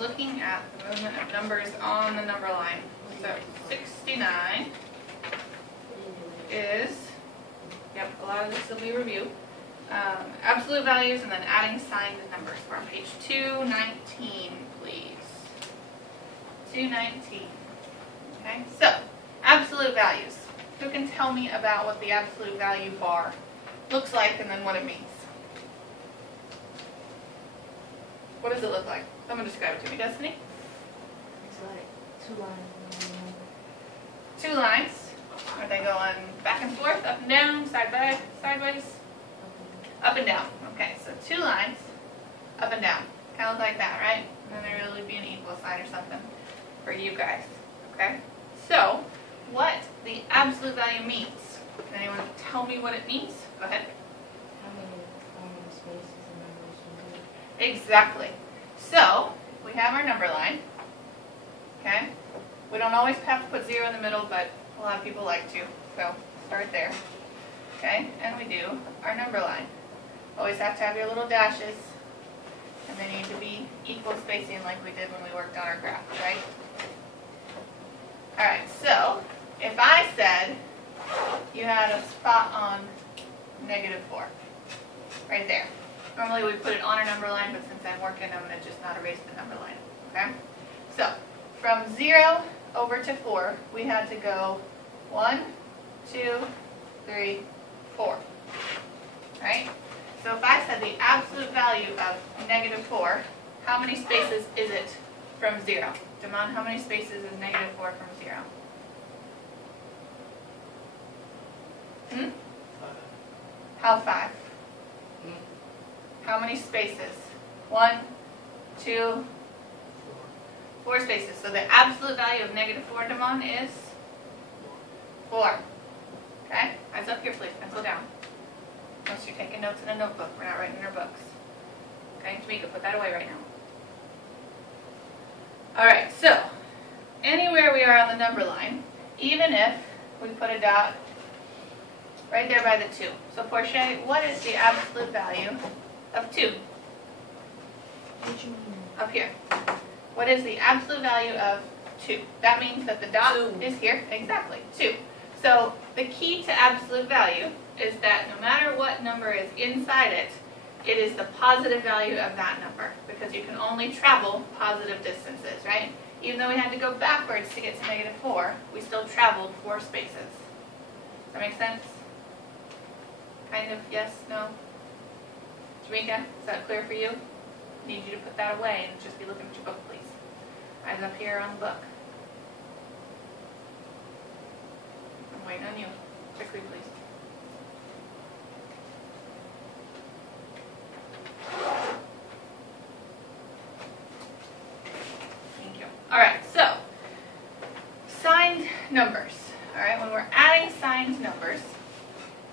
looking at the movement of numbers on the number line. So 69 is, yep, a lot of this will be review. Absolute values and then adding signed numbers. We're on page 219, please. 219. Okay, so absolute values. Who can tell me about what the absolute value bar looks like and then what it means? What does it look like? Someone describe it to me. Destiny? It's like 2 lines. Two lines. Are they going back and forth, up and down, sideways? Up and down. Okay, so 2 lines, up and down. Kind of like that, right? And then there will be an equal sign or something for you guys. Okay? So, what the absolute value means. Can anyone tell me what it means? Go ahead. How many spaces and numbers you do? Exactly. So, we have our number line. Okay? We don't always have to put 0 in the middle, but a lot of people like to. So, start there. Okay? And we do our number line. Always have to have your little dashes. And they need to be equal spacing like we did when we worked on our graph, right? Alright, so if I said you had a spot on -4, right there. Normally we put it on our number line, but since I'm working, I'm going to just not erase the number line, okay? So, from 0 over to 4, we had to go 1, 2, 3, 4, right? So if I said the absolute value of -4, how many spaces is it from 0? Damon, how many spaces is -4 from 0? How 5? How many spaces? 1, 2, 4 spaces. So the absolute value of -4, Damon, is 4. Okay? Eyes up here, please. Pencil down. Unless you're taking notes in a notebook. We're not writing in our books. Okay? Tamika, put that away right now. Alright, so anywhere we are on the number line, even if we put a dot right there by the 2. So Portia, what is the absolute value of 2? What you mean? Up here. What is the absolute value of 2? That means that the dot 2. is here. Exactly, 2. So the key to absolute value is that no matter what number is inside it, it is the positive value of that number, because you can only travel positive distances, right? Even though we had to go backwards to get to -4, we still traveled 4 spaces. Does that make sense? Kind of, yes, no? Jamaica, is that clear for you? I need you to put that away and just be looking at your book, please. Eyes up here on the book. I'm waiting on you. Quickly, please. Thank you. Alright, so, signed numbers. Alright, when we're adding signed numbers,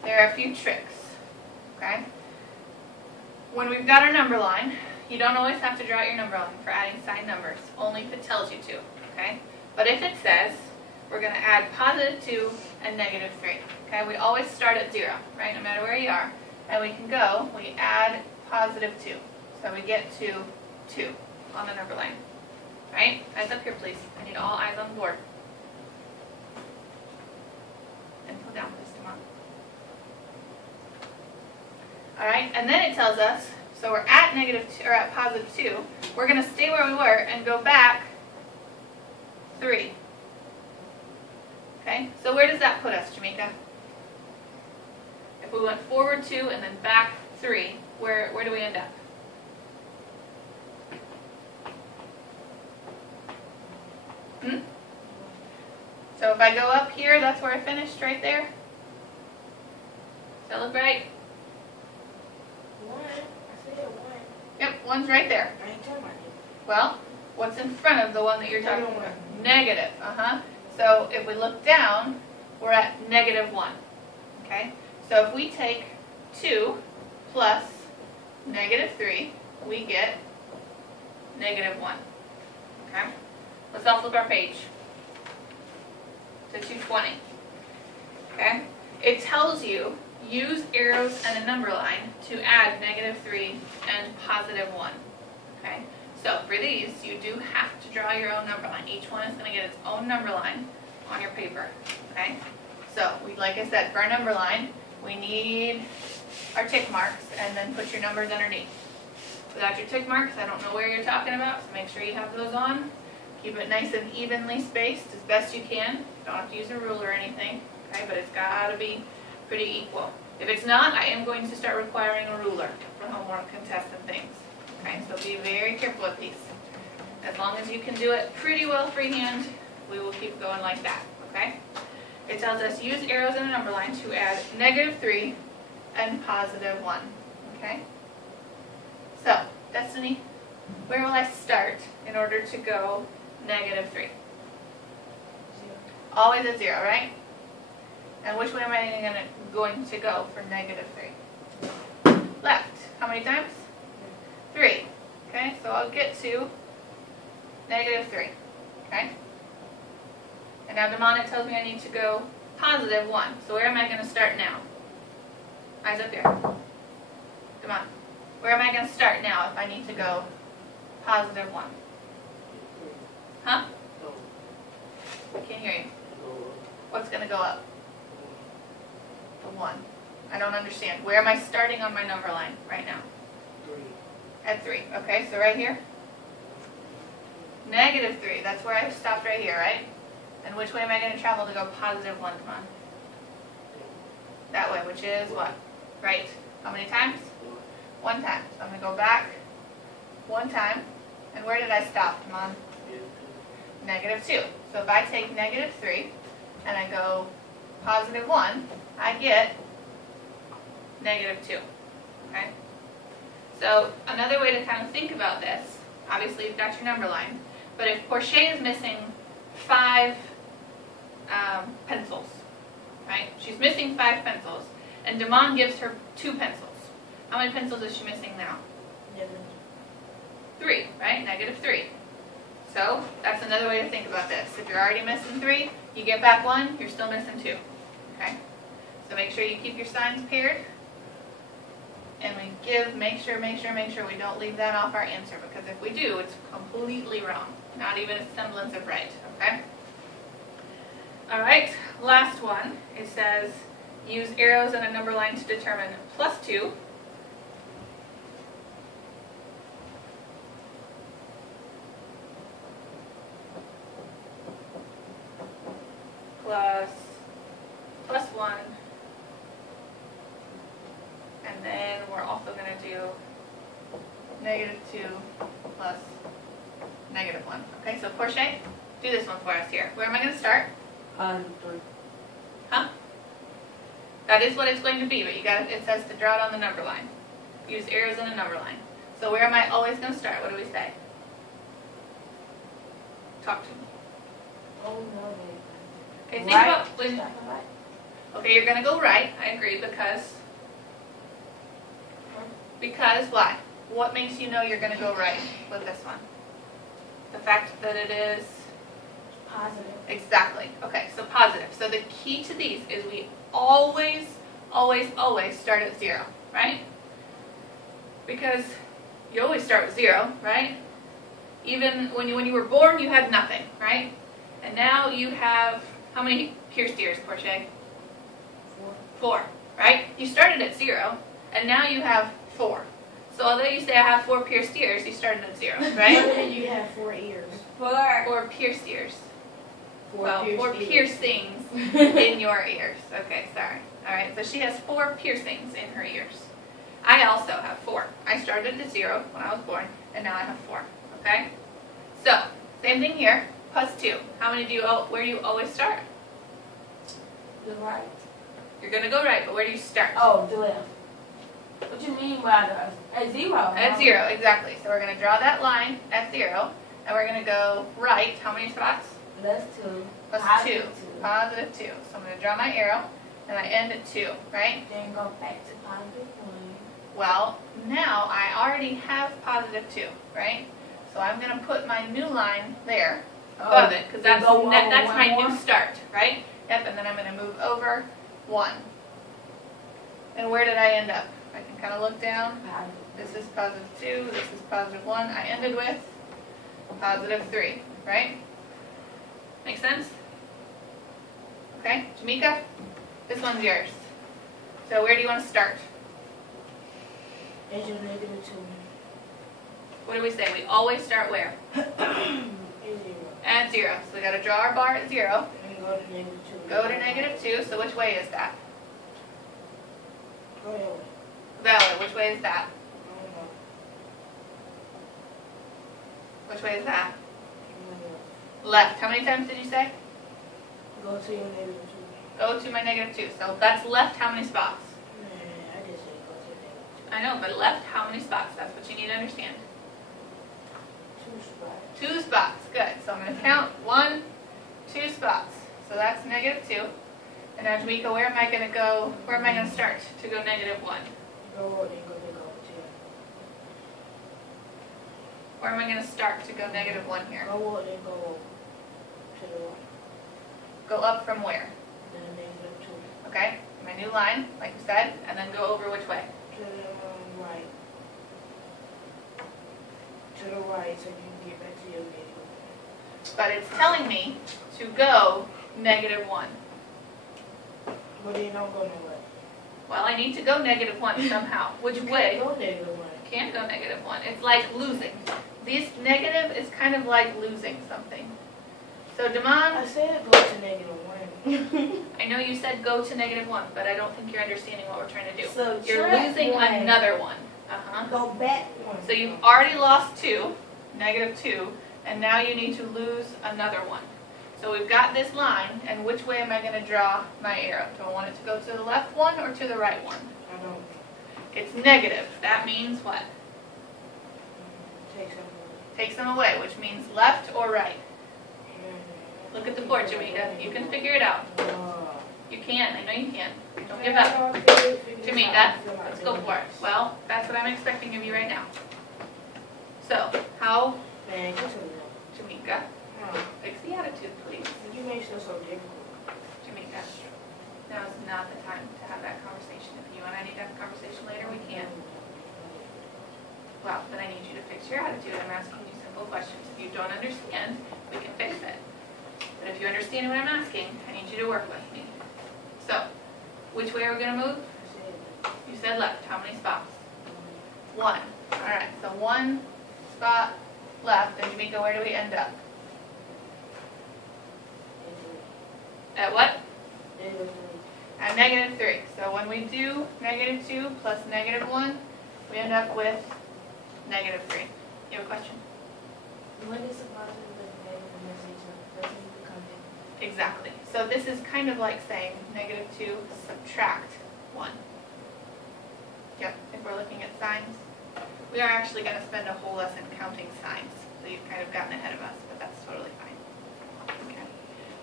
there are a few tricks. Okay? When we've got our number line, you don't always have to draw out your number line for adding signed numbers, only if it tells you to. Okay? But if it says we're going to add +2 and -3, okay, we always start at 0, right, no matter where you are, and we can go, we add +2, so we get to 2 on the number line, right? Eyes up here, please. I need all eyes on the board. And pull down, please, come on. All right, and then it tells us, so we're at -2 or at +2. We're going to stay where we were and go back 3. Okay, so where does that put us, Jamaica? If we went forward 2 and then back 3, where do we end up? So if I go up here, that's where I finished, right there? Does that look right? 1. I said 1. Yep, 1's right there. I ain't talking about it. Well, what's in front of the one that you're talking Negative about? 1. Negative, So if we look down, we're at -1. Okay? So if we take 2 plus -3, we get -1. Okay? Let's all flip our page to 220. Okay? It tells you, use arrows and a number line to add -3 and +1. Okay? So for these, you do have to draw your own number line. Each one is going to get its own number line on your paper, okay? So, like I said, for our number line, we need our tick marks, and then put your numbers underneath. Without your tick marks, I don't know where you're talking about, so make sure you have those on. Keep it nice and evenly spaced as best you can. Don't have to use a ruler or anything, okay? But it's got to be pretty equal. If it's not, I am going to start requiring a ruler for homework contests and things. Okay, so be very careful with these. As long as you can do it pretty well freehand, we will keep going like that, okay? It tells us use arrows in a number line to add -3 and +1, okay? So, Destiny, where will I start in order to go -3? 0. Always at 0, right? And which way am I going to go for -3? Left. How many times? 3. Okay, so I'll get to -3. Okay? And now Damon, tells me I need to go +1. So where am I going to start now? Eyes up here. Damon, where am I going to start now if I need to go +1? Huh? I can't hear you. What's going to go up? The 1. I don't understand. Where am I starting on my number line right now? 3. At 3. Okay, so right here? -3. That's where I stopped right here, right? And which way am I going to travel to go +1? Come on. That way, which is what? Right. How many times? 1 time. So I'm going to go back 1 time. And where did I stop? Come on. -2. So if I take -3 and I go +1, I get -2. Okay? So another way to kind of think about this, obviously you've got your number line, but if Portia is missing 5 pencils, right? She's missing 5 pencils, and Damon gives her 2 pencils. How many pencils is she missing now? 3, right? -3. So that's another way to think about this. If you're already missing 3, you get back 1, you're still missing 2. Okay? So make sure you keep your signs paired. And we make sure we don't leave that off our answer, because if we do, it's completely wrong. Not even a semblance of right, okay? All right, last one. It says, use arrows in a number line to determine +2 +1, and then we're also going to do -2 plus -1. Okay, so Portia, do this one for us here. Where am I going to start? 3. Huh? That is what it's going to be, but it says to draw it on the number line. Use arrows in a number line. So where am I always going to start? What do we say? Talk to me. Oh, no, Okay, think right. about when. Okay, you're going to go right. I agree, because why? What makes you know you're going to go right with this one? The fact that it is Positive. exactly. Okay, so positive. So the key to these is we always start at 0, right? Because you always start with 0, right? Even when you were born, you had nothing, right? And now you have, how many pierced ears, Portia? 4, right? You started at 0, and now you have 4. So although you say I have 4 pierced ears, you started at 0, right? You have 4 ears. 4 pierced ears. 4 pierced piercings in your ears. Okay, sorry. All right, so she has 4 piercings in her ears. I also have 4. I started at 0 when I was born, and now I have 4. Okay? So, same thing here. +2. How many where do you always start? The right. You're going to go right, but where do you start? Oh, the left. What do you mean by that? At 0. At 0, exactly. So we're going to draw that line at 0, and we're going to go right. How many spots? +2. +2. Positive 2. So I'm going to draw my arrow, and I end at 2, right? Then go back to +1. Well, now I already have +2, right? So I'm going to put my new line there above it, because that's my new start, right? Yep, and then I'm going to move over 1. And where did I end up? I can kind of look down. This is positive 2, this is positive 1. I ended with positive 3, right? Make sense? Okay, Jamaica, this one's yours. So where do you want to start? Is your negative 2? What do we say? We always start where? Is 0. At 0. So we got to draw our bar at 0. And go to negative 2. Go to negative 2. So which way is that? Go ahead. That way. Which way is that? I don't know. Which way is that? I don't know. Left. How many times did you say? Go to your negative 2. Go to my negative 2. So that's left how many spots? I just said go to negative 2. I know, but left how many spots? That's what you need to understand. 2 spots. 2 spots. Good. So I'm going to count 1, 2 spots. So that's negative 2. And now, Jamaica, where am I going to go? Where am I going to start to go negative 1? Go over and go to go to. Where am I going to start to go negative 1 here? Go over and go to the right. Go up from where? Then negative 2. Okay, my new line, like we said, and then go over which way? To the right. To the right so you can get back to your negative. But it's telling me to go negative 1. But then don't go nowhere. Well, I need to go negative 1 somehow. Which way? Go negative 1. Can't go negative 1. It's like losing. This negative is kind of like losing something. So, Damon, I said go to negative 1. I know you said go to negative 1, but I don't think you're understanding what we're trying to do. So You're try losing one. another one. Go back 1. So you've already lost 2, negative 2, and now you need to lose another one. So we've got this line, and which way am I going to draw my arrow? Do I want it to go to the left one or to the right one? I don't. It's negative. That means what? Take something away. Takes them away, which means left or right. Look at the board, Jamaica. You can figure it out. You can. I know you can. Don't give up. Jamaica, let's go for it. Well, that's what I'm expecting of you right now. So, how, Man, go to the left. Jamaica, fix the attitude, please. You make stuff so difficult. Jamaica, now is not the time to have that conversation. If you and I need to have a conversation later, we can. Well, then I need you to fix your attitude. I'm asking you simple questions. If you don't understand, we can fix it. But if you understand what I'm asking, I need you to work with me. So, which way are we going to move? You said left. How many spots? 1. Alright, so 1 spot left. And Jamaica, where do we end up? At what? At negative 3. So when we do negative 2 plus negative 1, we end up with negative 3. You have a question? What is the positive and negative message doesn't become negative? Exactly. So this is kind of like saying negative 2 subtract 1. Yep, if we're looking at signs. We are actually going to spend a whole lesson counting signs. So you've kind of gotten ahead of us, but that's totally fine. Okay.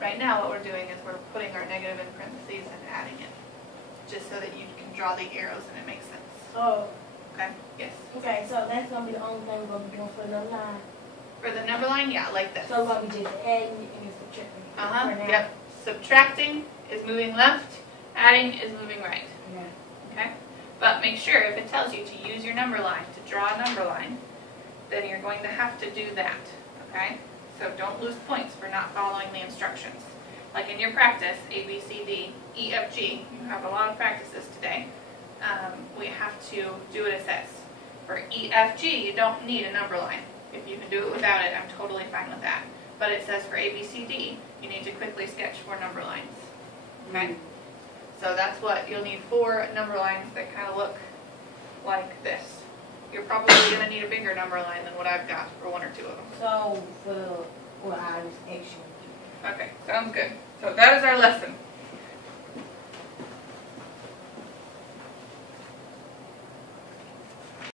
Right now what we're doing is we're putting our negative in parentheses and adding it. Just so that you can draw the arrows and it makes sense. Oh, Okay? Yes. okay, so that's going to be the only thing we're going to be doing for the line. For the number line, yeah, like this. So we're going to be just adding and subtracting. for now. Yep. Subtracting is moving left, adding is moving right. Yeah. Okay? But make sure if it tells you to use your number line, to draw a number line, then you're going to have to do that. Okay? So don't lose points for not following the instructions. Like in your practice, A, B, C, D, E, F, G, you have a lot of practices today. We have to do what it says. For E, F, G, you don't need a number line. If you can do it without it, I'm totally fine with that. But it says for A, B, C, D, you need to quickly sketch 4 number lines. Okay? So that's what you'll need, 4 number lines that kind of look like this. You're probably going to need a bigger number line than what I've got for 1 or 2 of them. So, for I was actually. Okay, sounds good. So that is our lesson.